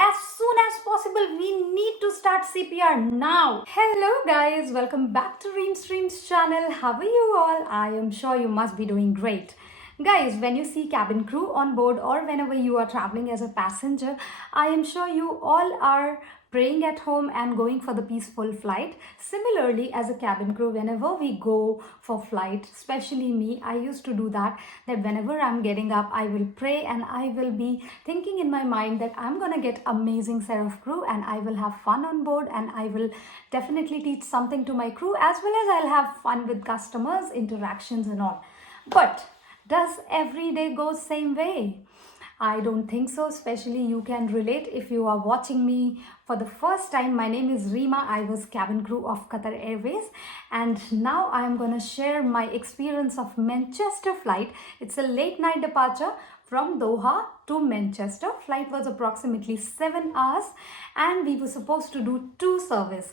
as soon as possible. We need to start CPR now. Hello guys, welcome back to Reem Streams channel. How are you all? I am sure you must be doing great. Guys, when you see cabin crew on board or whenever you are traveling as a passenger, I am sure you all are praying at home and going for the peaceful flight. Similarly, as a cabin crew, whenever we go for flight, especially me, I used to do that whenever I'm getting up, I will pray and I will be thinking in my mind that I'm gonna get amazing set of crew and I will have fun on board and I will definitely teach something to my crew, as well as I'll have fun with customers, interactions and all. But does every day go same way? I don't think so. Especially you can relate if you are watching me for the first time. My name is Reema. I was cabin crew of Qatar Airways and now I am going to share my experience of Manchester flight. It's a late night departure from Doha to Manchester. Flight was approximately 7 hours and we were supposed to do 2 service.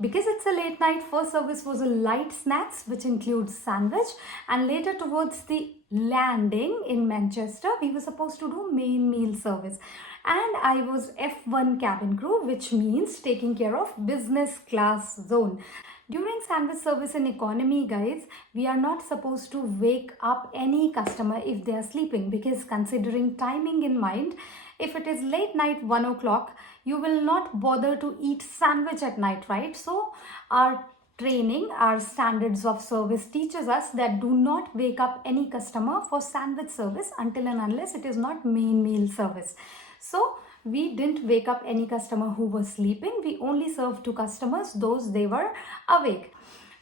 Because it's a late night, first service was a light snacks which includes sandwich, and later towards the landing in Manchester we were supposed to do main meal service, and I was F1 cabin crew, which means taking care of business class zone. During sandwich service in economy, guys, we are not supposed to wake up any customer if they are sleeping, because considering timing in mind, if it is late night 1 o'clock, you will not bother to eat sandwich at night, right? So our training, our standards of service teaches us that do not wake up any customer for sandwich service until and unless it is not main meal service. So we didn't wake up any customer who was sleeping. We only served to customers those they were awake.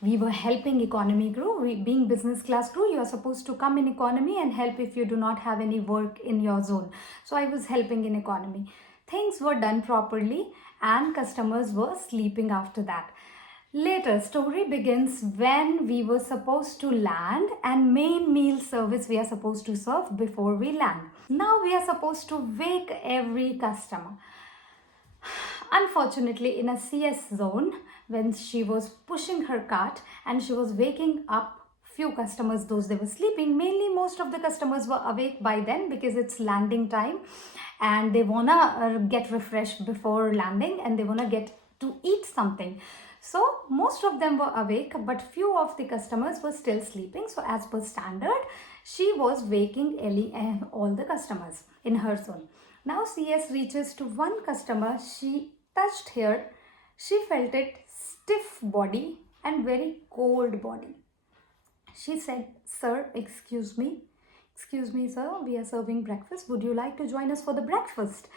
We were helping economy crew. Being business class crew, you are supposed to come in economy and help if you do not have any work in your zone. So I was helping in economy. Things were done properly and customers were sleeping after that. Later, story begins when we were supposed to land and main meal service we are supposed to serve before we land. Now we are supposed to wake every customer. Unfortunately, in a CS zone, when she was pushing her cart and she was waking up few customers, those they were sleeping, mainly most of the customers were awake by then because it's landing time and they wanna get refreshed before landing and they wanna get to eat something. So most of them were awake, but few of the customers were still sleeping. So as per standard, she was waking Ellie and all the customers in her zone. Now CS reaches to one customer. She touched here. She felt it stiff body and very cold body. She said, "Sir, excuse me, sir, we are serving breakfast. Would you like to join us for the breakfast?"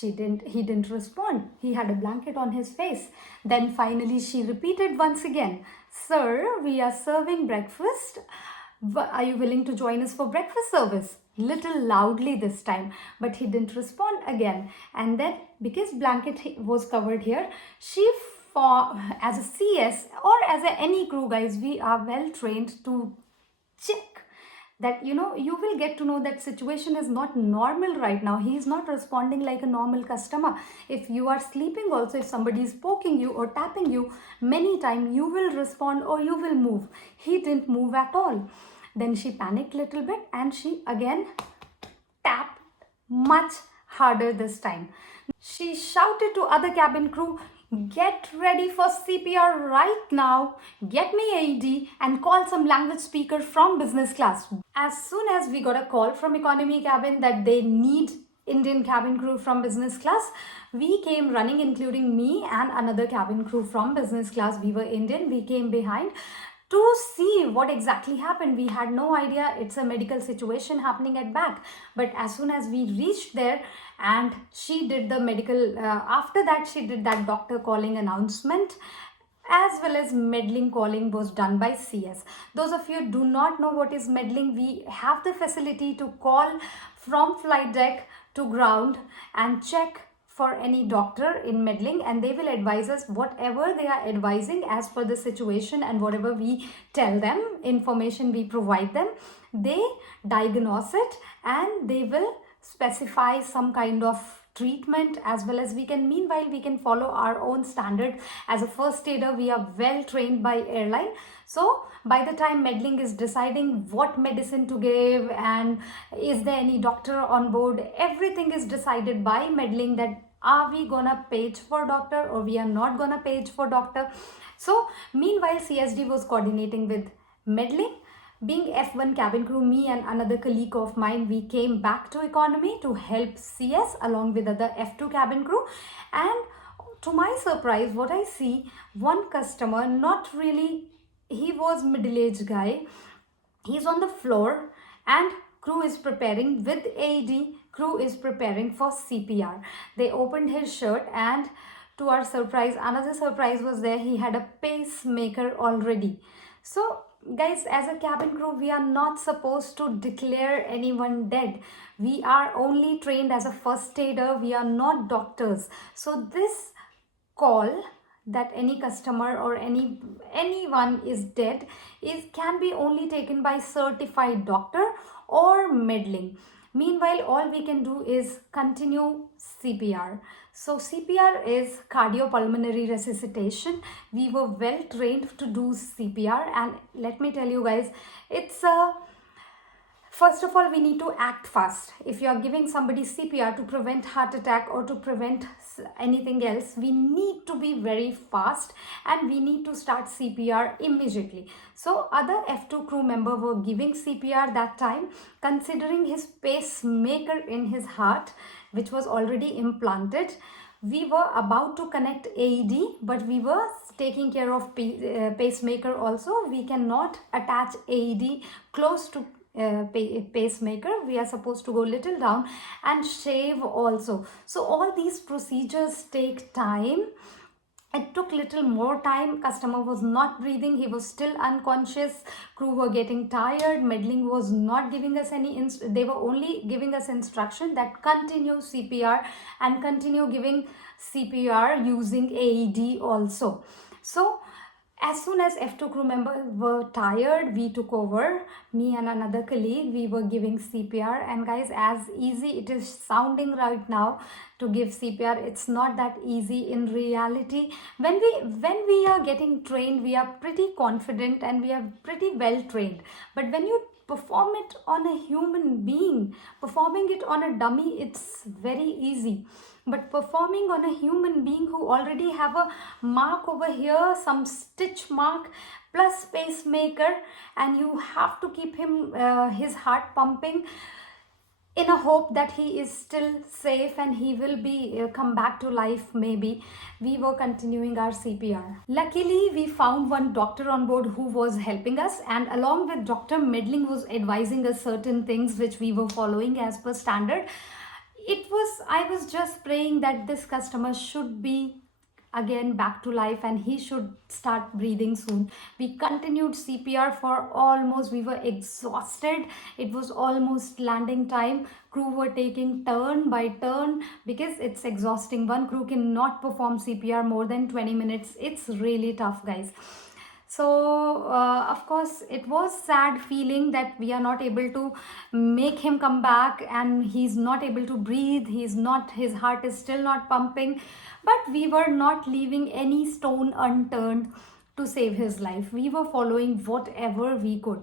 He didn't respond. He had a blanket on his face. Then finally she repeated once again, "Sir, we are serving breakfast. Are you willing to join us for breakfast service?" Little loudly this time, but he didn't respond again. And then because blanket was covered here, she, as a CS or as any crew, guys, we are well trained to check that, you will get to know that situation is not normal right now. He is not responding like a normal customer. If you are sleeping also, if somebody is poking you or tapping you many times, you will respond or you will move. He didn't move at all. Then she panicked a little bit and she again tapped much harder this time. She shouted to other cabin crew, "Get ready for CPR right now. Get me AED and call some language speaker from business class." As soon as we got a call from economy cabin that they need Indian cabin crew from business class, we came running, including me and another cabin crew from business class. We were Indian. We came behind to see what exactly happened. We had no idea it's a medical situation happening at back. But as soon as we reached there and she did the medical, after that she did that doctor calling announcement, as well as meddling calling was done by CS. Those of you do not know what is meddling, we have the facility to call from flight deck to ground and check for any doctor in meddling, and they will advise us whatever they are advising as per the situation, and whatever we tell them, information we provide them, they diagnose it and they will specify some kind of treatment, as well as we can follow our own standard. As a first aider, we are well trained by airline. So by the time meddling is deciding what medicine to give and is there any doctor on board, everything is decided by meddling, that are we gonna page for doctor or we are not gonna page for doctor. So meanwhile CSD was coordinating with meddling. Being F1 cabin crew, me and another colleague of mine, we came back to economy to help CS along with other F2 cabin crew. And to my surprise, what I see, one customer, not really, he was middle-aged guy, he's on the floor and crew is preparing with AED, crew is preparing for CPR. They opened his shirt and to our surprise, another surprise was there, he had a pacemaker already. So guys, as a cabin crew, we are not supposed to declare anyone dead. We are only trained as a first aider, we are not doctors. So this call that any customer or anyone is dead can be only taken by certified doctor or meddling. Meanwhile, all we can do is continue CPR. So CPR is cardiopulmonary resuscitation. We were well trained to do CPR, and let me tell you guys, it's a first of all, we need to act fast. If you are giving somebody CPR to prevent heart attack or to prevent anything else, we need to be very fast and we need to start CPR immediately. So other F2 crew member were giving CPR that time, considering his pacemaker in his heart, which was already implanted. We were about to connect AED, but we were taking care of pacemaker also. We cannot attach AED close to pacemaker. We are supposed to go little down and shave also. So all these procedures take time. It took little more time. Customer was not breathing, he was still unconscious, crew were getting tired, meddling was not giving us any they were only giving us instruction that continue CPR and continue giving CPR using AED also. So as soon as F2 crew members were tired, we took over, me and another colleague, we were giving CPR. And guys, as easy it is sounding right now to give CPR, it's not that easy in reality. When we are getting trained, we are pretty confident and we are pretty well trained. But when you perform it on a human being, performing it on a dummy, it's very easy. But performing on a human being who already have a mark over here, some stitch mark plus pacemaker, and you have to keep him his heart pumping in a hope that he is still safe and he will be come back to life maybe. We were continuing our CPR. Luckily, we found one doctor on board who was helping us, and along with Dr. Meddling was advising us certain things which we were following as per standard. I was just praying that this customer should be again back to life and he should start breathing soon. We continued CPR for almost, we were exhausted. It was almost landing time. Crew were taking turn by turn because it's exhausting. One crew cannot perform CPR more than 20 minutes. It's really tough, guys. So of course it was sad feeling that we are not able to make him come back and he's not able to breathe, his heart is still not pumping, but we were not leaving any stone unturned to save his life. We were following whatever we could.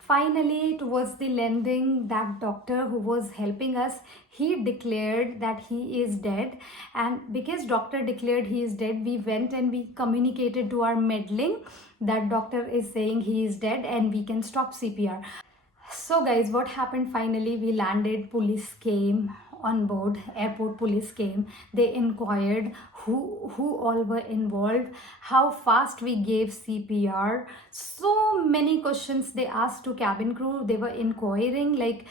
Finally, towards the landing, that doctor who was helping us, he declared that he is dead. And because doctor declared he is dead, we went and we communicated to our meddling that doctor is saying he is dead and we can stop CPR. So guys, what happened finally? We landed, police came on board, airport police came, they inquired who all were involved, how fast we gave CPR, so many questions they asked to cabin crew. They were inquiring like,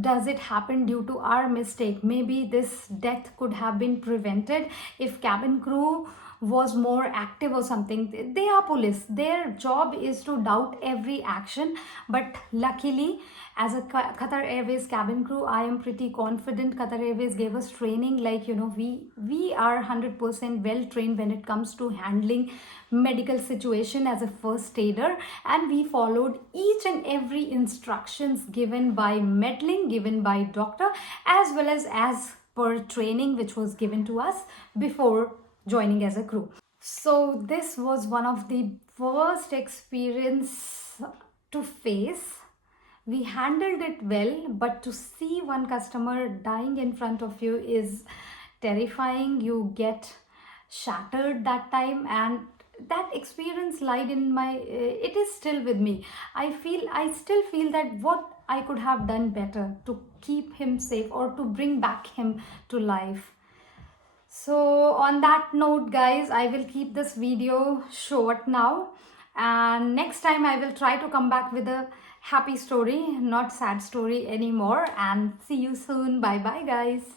does it happen due to our mistake? Maybe this death could have been prevented if cabin crew was more active or something. They are police, their job is to doubt every action. But luckily, as a Qatar Airways cabin crew, I am pretty confident. Qatar Airways gave us training, like, you know, we are 100% well trained when it comes to handling medical situation as a first aider, and we followed each and every instructions given by meddling, given by doctor, as well as proper training which was given to us before joining as a crew. So this was one of the worst experience to face. We handled it well, but to see one customer dying in front of you is terrifying. You get shattered that time, and that experience lied in my it is still with me. I still feel that what I could have done better to keep him safe or to bring back him to life. So on that note, guys, I will keep this video short now, and next time I will try to come back with a happy story, not sad story anymore. And see you soon. Bye bye, guys.